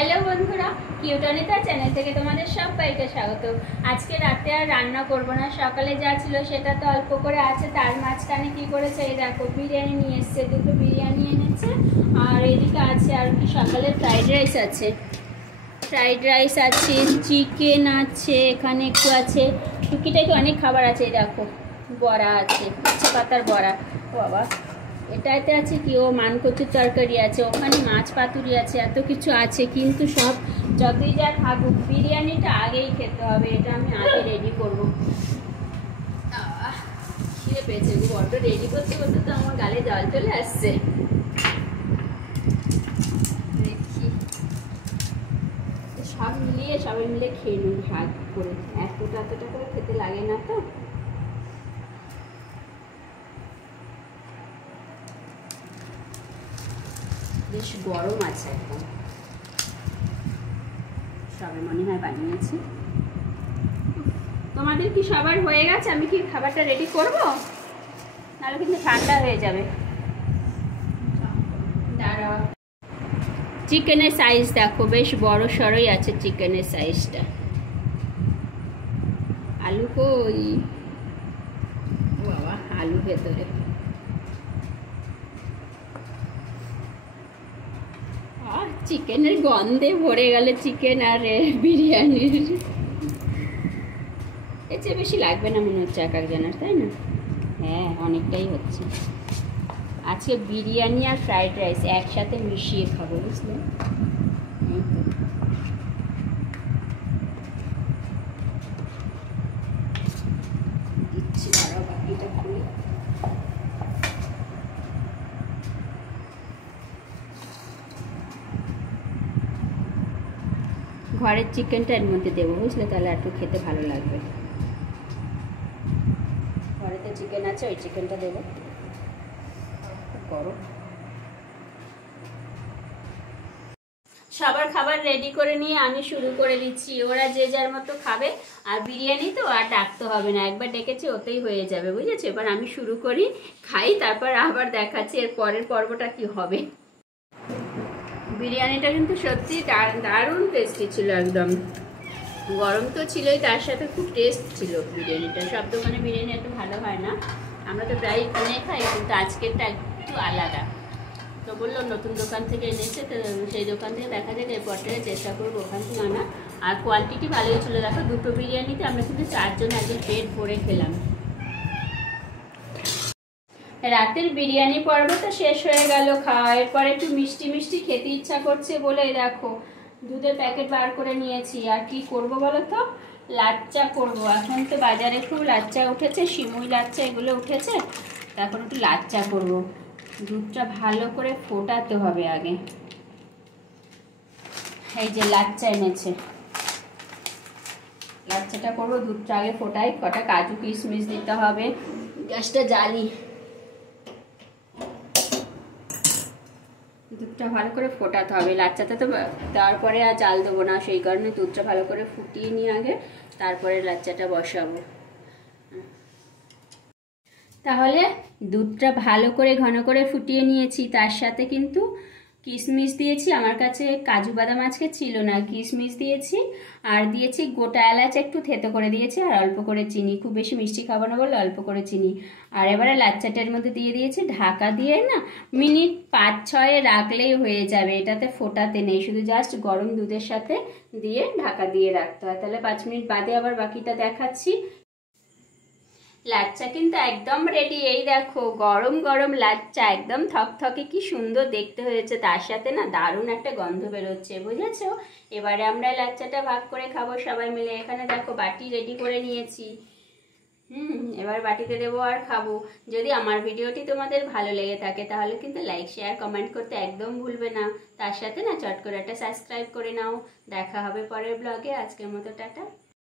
Hello বন্ধুরা, কিউটনিতা channel থেকে তোমাদের সবাইকে স্বাগত। আজকে রাতে আর রান্না করব না, সকালে যা ছিল সেটা তো অল্প করে আছে। তার মাঝখানে কি করেছে, এই দেখো বিরিয়ানি নিয়ে এসছে, দুটো বিরিয়ানি এনেছে। আর এদিকে আছে আর কি, সকালে ফ্রাইড রাইস আছে, চিকেন আছে, এখানে একটু আছে, টুকিটাকি অনেক খাবার আছে। এই দেখো বড়া আছে, উচ্ছে পাতার বড়া। বাবা, এটাতে আছে কি, ও মানকচুর তরকারি আছে, ওখানে মাছ পাতুরি আছে, এত কিছু আছে। কিন্তু সব যতই যা থাকুক, বিরিয়ানিটা আগেই খেতে হবে, এটা আমি আগে রেডি করবো। খিদে পেয়েছে, বড্ড রেডি করতে করতে তো আমার গালে জল চলে আসছে। দেখি সবাই মিলে খেয়ে নিই ভাগ করে, এতটা করে খেতে লাগে না তো। বেশ গরম আছে একদম, সবে মনে হয় বানিয়েছি। তোমাদের কি সবার হয়ে গেছে? আমি কি খাবারটা রেডি করব, নাহলে কিন্তু ঠান্ডা হয়ে যাবে। দাঁড়াও, চিকেনের সাইজ দেখো, বেশ বড় সড়ই আছে চিকেনের সাইজটা। আলু কই, বাবা আলু ভেতরে। চিকেনের গন্ধে ভরে গেল চিকেন আর বিরিয়ানির। এর চেয়ে বেশি লাগবে না মনে হচ্ছে এক একজনের, তাই না? হ্যাঁ, অনেকটাই হচ্ছে। আজকে বিরিয়ানি আর ফ্রাইড রাইস একসাথে মিশিয়ে খাবো, বুঝলে? দিচ্ছি, দাঁড়াও বাকিটা খুলে। ঘরের চিকেনটা এর মধ্যে দেবো, বুঝলে? তাহলে একটু খেতে ভালো লাগবে। ঘরেতে চিকেন আছে, ওই চিকেনটা দেবো। গরম। সবার খাবার রেডি করে নিয়ে আমি শুরু করে দিচ্ছি। ওরা যে যার মতো খাবে, আর বিরিয়ানি তো আর ডাকতে হবে না, একবার ডেকেছি ওতেই হয়ে যাবে, বুঝেছো? এবার আমি শুরু করি, খাই, তারপর আবার দেখাচ্ছি এর পরের পর্বটা কি হবে। বিরিয়ানিটা কিন্তু সত্যি দারুণ টেস্টি ছিল, একদম গরম তো ছিলই, তার সাথে খুব টেস্ট ছিল বিরিয়ানিটা। সব দোকানে বিরিয়ানি এত ভালো হয় না, আমরা তো প্রায় কিনে খাই, কিন্তু আজকেরটা একটু আলাদা। তো বললো নতুন দোকান থেকে এনেছে, তো সেই দোকান থেকে দেখা যায় এরপর থেকে চেষ্টা করবো ওখান থেকে আনা। আর কোয়ান্টিটি ভালোই ছিল, দেখো দুটো বিরিয়ানিতে আমরা কিন্তু 4 জন একদম পেট ভরে খেলাম। রাতের বিরিয়ানি পর্ব তো শেষ হয়ে গেল খাওয়া। এরপর একটু মিষ্টি মিষ্টি খেতে ইচ্ছা করছে বলে দেখো দুধের প্যাকেট বার করে নিয়েছি। আর কি করব বলো তো, লাচ্চা করব। এখন তো বাজারে খুব লাচ্চা উঠেছে, সিমুই লাচ্চা এগুলো উঠেছে, এখন একটু লাচ্চা করব। দুধটা ভালো করে ফোটাতে হবে আগে। এই যে লাচ্চা এনেছে, লাচ্চাটা করবো, দুধটা আগে ফোটাই, কটা কাজু কিশমিশ দিতে হবে। গ্যাসটা জ্বালি, দুধটা ভালো করে ফোটাতে হবে। লাচ্চাতে তো তারপরে আর জাল দেবো না, সেই কারণে দুধটা ভালো করে ফুটিয়ে নিয়ে আগে তারপরে লাচ্চাটা বসাবো। তাহলে দুধটা ভালো করে ঘন করে ফুটিয়ে নিয়েছি, তার সাথে কিন্তু কিশমিশ দিয়েছি। আমার কাছে কাজু বাদাম আজকে ছিল না, কিশমিশ দিয়েছি, আর দিয়েছি গোটা এলাচ একটু থেতো করে দিয়েছি, আর অল্প করে চিনি। খুব বেশি মিষ্টি খাবো না বলে অল্প করে চিনি। আর এবারে লাচ্চাটার মধ্যে দিয়ে দিয়েছি, ঢাকা দিয়ে না মিনিট 5-6 রাখলেই হয়ে যাবে। এটাতে ফোটাতে নেই, শুধু জাস্ট গরম দুধের সাথে দিয়ে ঢাকা দিয়ে রাখতে হয়। তাহলে 5 মিনিট বাদে আবার বাকিটা দেখাচ্ছি। লাচ্চা কিন্তু একদম রেডি। এই দেখো গরম গরম লাচ্চা, একদম থকথকে, কি সুন্দর দেখতে হয়েছে, তার সাথে না দারুণ একটা গন্ধ বেরোচ্ছে, বুঝেছো? এবারে আমরা লাচ্চাটা ভাগ করে খাবো সবাই মিলে। এখানে দেখো বাটি রেডি করে নিয়েছি, এবার বাটিতে দেবো আর খাবো। যদি আমার ভিডিওটি তোমাদের ভালো লেগে থাকে তাহলে কিন্তু লাইক শেয়ার কমেন্ট করতে একদম ভুলবে না। তার সাথে না চট করে একটা সাবস্ক্রাইব করে নাও। দেখা হবে পরের ব্লগে, আজকের মতো টাটা।